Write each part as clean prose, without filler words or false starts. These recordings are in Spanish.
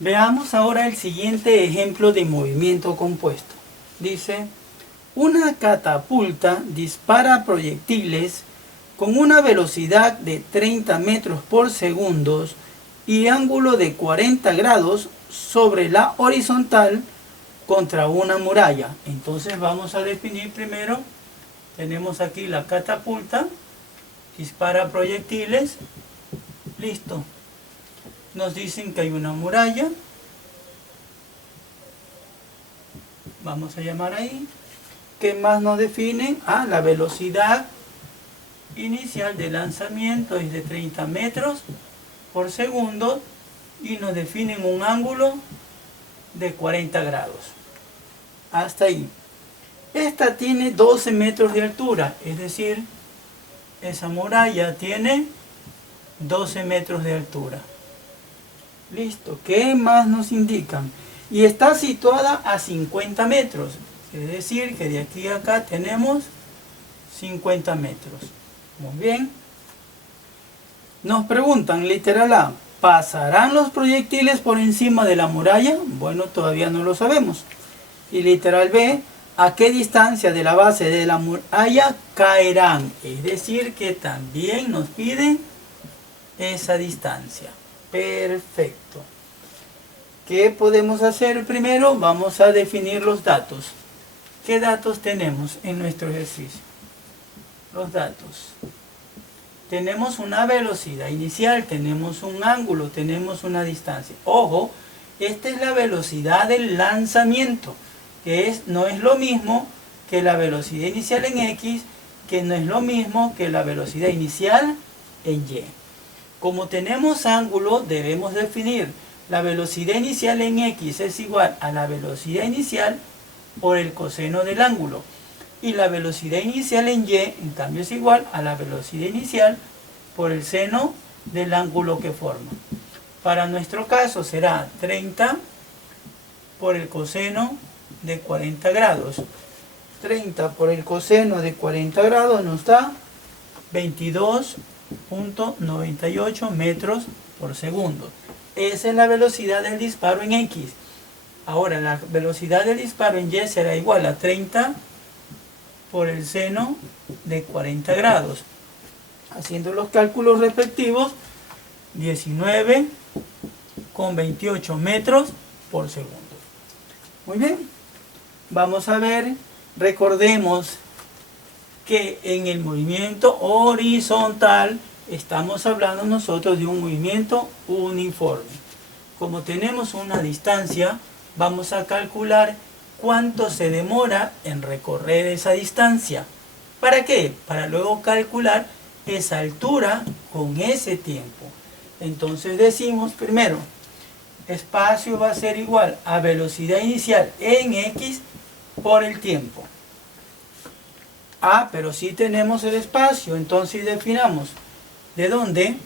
Veamos ahora el siguiente ejemplo de movimiento compuesto. Dice, una catapulta dispara proyectiles con una velocidad de 30 metros por segundo y ángulo de 40 grados sobre la horizontal contra una muralla. Entonces vamos a definir primero, tenemos aquí la catapulta, dispara proyectiles, listo. Nos dicen que hay una muralla, vamos a llamar ahí. ¿Qué más nos definen? La velocidad inicial de lanzamiento es de 30 metros por segundo y nos definen un ángulo de 40 grados. Hasta ahí. Esta tiene 12 metros de altura, es decir, esa muralla tiene 12 metros de altura. Listo. ¿Qué más nos indican? Y está situada a 50 metros. Es decir, que de aquí a acá tenemos 50 metros. Muy bien. Nos preguntan, literal A, ¿pasarán los proyectiles por encima de la muralla? Bueno, todavía no lo sabemos. Y literal B, ¿a qué distancia de la base de la muralla caerán? Es decir, que también nos piden esa distancia. Perfecto. ¿Qué podemos hacer primero? Vamos a definir los datos. ¿Qué datos tenemos en nuestro ejercicio? Los datos. Tenemos una velocidad inicial, tenemos un ángulo, tenemos una distancia. Ojo, esta es la velocidad del lanzamiento, que no es lo mismo que la velocidad inicial en X, que no es lo mismo que la velocidad inicial en Y. Como tenemos ángulo, debemos definir la velocidad inicial en X es igual a la velocidad inicial por el coseno del ángulo. Y la velocidad inicial en Y, en cambio, es igual a la velocidad inicial por el seno del ángulo que forma. Para nuestro caso será 30 por el coseno de 40 grados. 30 por el coseno de 40 grados nos da 22.98 metros por segundo. Esa es la velocidad del disparo en X. Ahora, la velocidad del disparo en Y será igual a 30 por el seno de 40 grados. Haciendo los cálculos respectivos, 19,28 metros por segundo. Muy bien. Vamos a ver, recordemos que en el movimiento horizontal estamos hablando nosotros de un movimiento uniforme. Como tenemos una distancia, vamos a calcular cuánto se demora en recorrer esa distancia. ¿Para qué? Para luego calcular esa altura con ese tiempo. Entonces decimos primero, espacio va a ser igual a velocidad inicial en X por el tiempo. Pero sí tenemos el espacio, entonces definamos de dónde,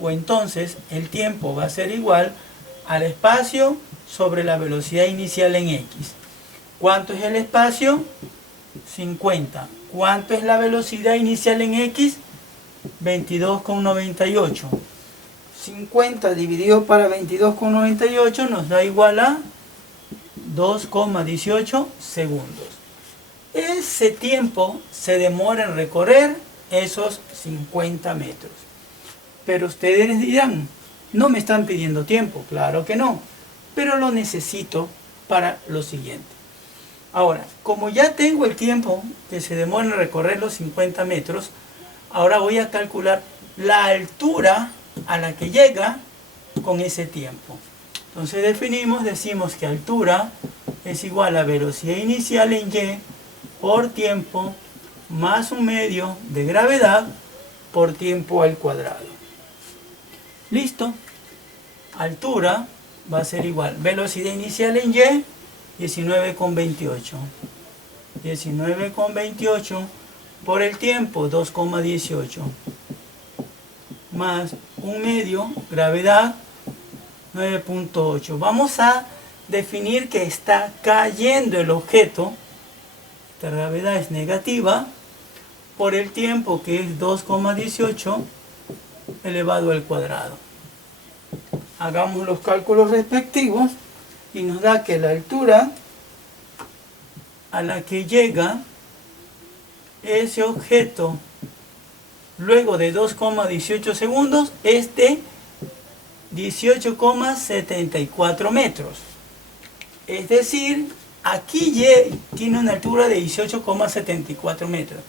o entonces el tiempo va a ser igual al espacio sobre la velocidad inicial en X. ¿Cuánto es el espacio? 50. ¿Cuánto es la velocidad inicial en X? 22,98. 50 dividido para 22,98 nos da igual a 2,18 segundos. Ese tiempo se demora en recorrer esos 50 metros. Pero ustedes dirán, no me están pidiendo tiempo. Claro que no, pero lo necesito para lo siguiente. Ahora, como ya tengo el tiempo que se demora en recorrer los 50 metros, ahora voy a calcular la altura a la que llega con ese tiempo. Entonces decimos que altura es igual a velocidad inicial en Y por tiempo más un medio de gravedad por tiempo al cuadrado. Listo. Altura va a ser igual velocidad inicial en Y, 19,28. 19,28 por el tiempo, 2,18. Más un medio, gravedad, 9,8. Vamos a definir que está cayendo el objeto. Esta gravedad es negativa por el tiempo, que es 2,18 elevado al cuadrado. hagamos los cálculos respectivos y nos da que la altura a la que llega ese objeto luego de 2,18 segundos es de 18,74 metros. Es decir, aquí tiene una altura de 18,74 metros,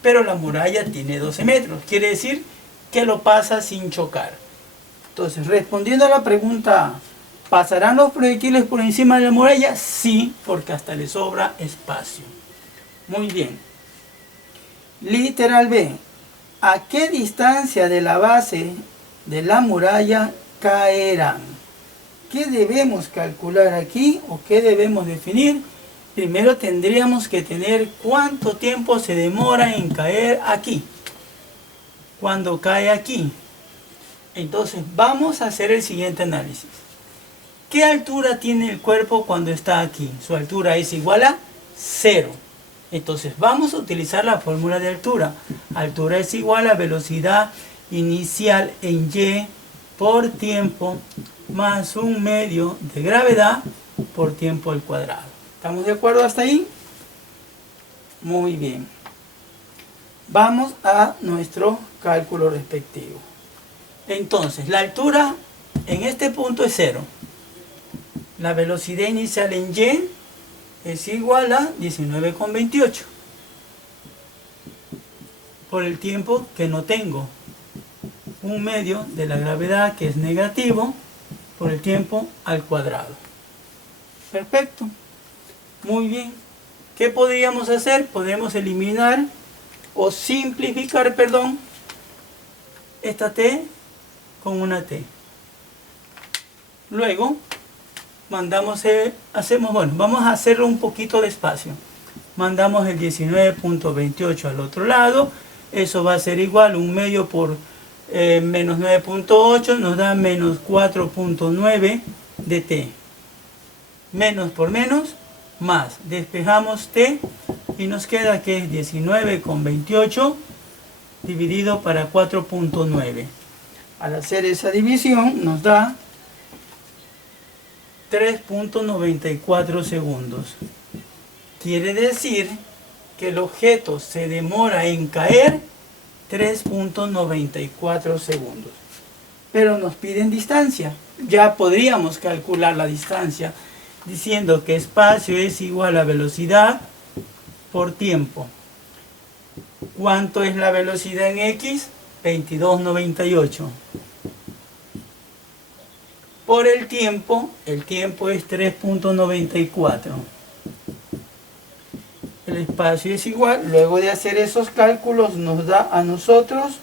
pero la muralla tiene 12 metros. Quiere decir que lo pasa sin chocar. Entonces, respondiendo a la pregunta A, ¿pasarán los proyectiles por encima de la muralla? Sí, porque hasta le sobra espacio. Muy bien. Literal B. ¿A qué distancia de la base de la muralla caerán? ¿Qué debemos calcular aquí o qué debemos definir? Primero tendríamos que tener cuánto tiempo se demora en caer aquí. Cuando cae aquí. Entonces vamos a hacer el siguiente análisis. ¿Qué altura tiene el cuerpo cuando está aquí? Su altura es igual a 0. Entonces vamos a utilizar la fórmula de altura. Altura es igual a velocidad inicial en y por tiempo más 1/2 de gravedad por tiempo al cuadrado. ¿Estamos de acuerdo hasta ahí? Muy bien. Vamos a nuestro cálculo respectivo. Entonces, la altura en este punto es 0. La velocidad inicial en y es igual a 19,28 por el tiempo que no tengo. 1/2 de la gravedad, que es negativo, por el tiempo al cuadrado. Perfecto. Muy bien. ¿Qué podríamos hacer? Podemos eliminar o simplificar, esta t con una t. Luego vamos a hacerlo un poquito despacio. Mandamos el 19,28 al otro lado. Eso va a ser igual 1/2 por menos 9,8, nos da menos 4,9 de t. Menos por menos, más. Despejamos t y nos queda que es 19,28 dividido para 4,9. Al hacer esa división nos da 3,94 segundos. Quiere decir que el objeto se demora en caer 3,94 segundos. Pero nos piden distancia. Ya podríamos calcular la distancia diciendo que espacio es igual a velocidad por tiempo. ¿Cuánto es la velocidad en x? 22,98. Por el tiempo es 3,94. El espacio es igual, luego de hacer esos cálculos nos da a nosotros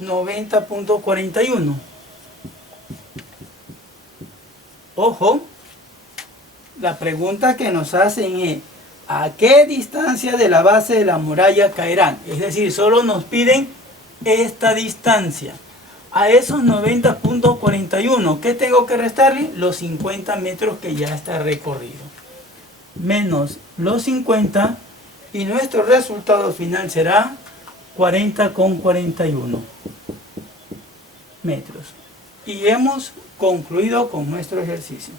90,41. Ojo, la pregunta que nos hacen es ¿a qué distancia de la base de la muralla caerán? Es decir, solo nos piden esta distancia. A esos 90,41, ¿qué tengo que restarle? Los 50 metros que ya está recorrido. Menos los 50 y nuestro resultado final será 40,41 metros. Y hemos concluido con nuestro ejercicio.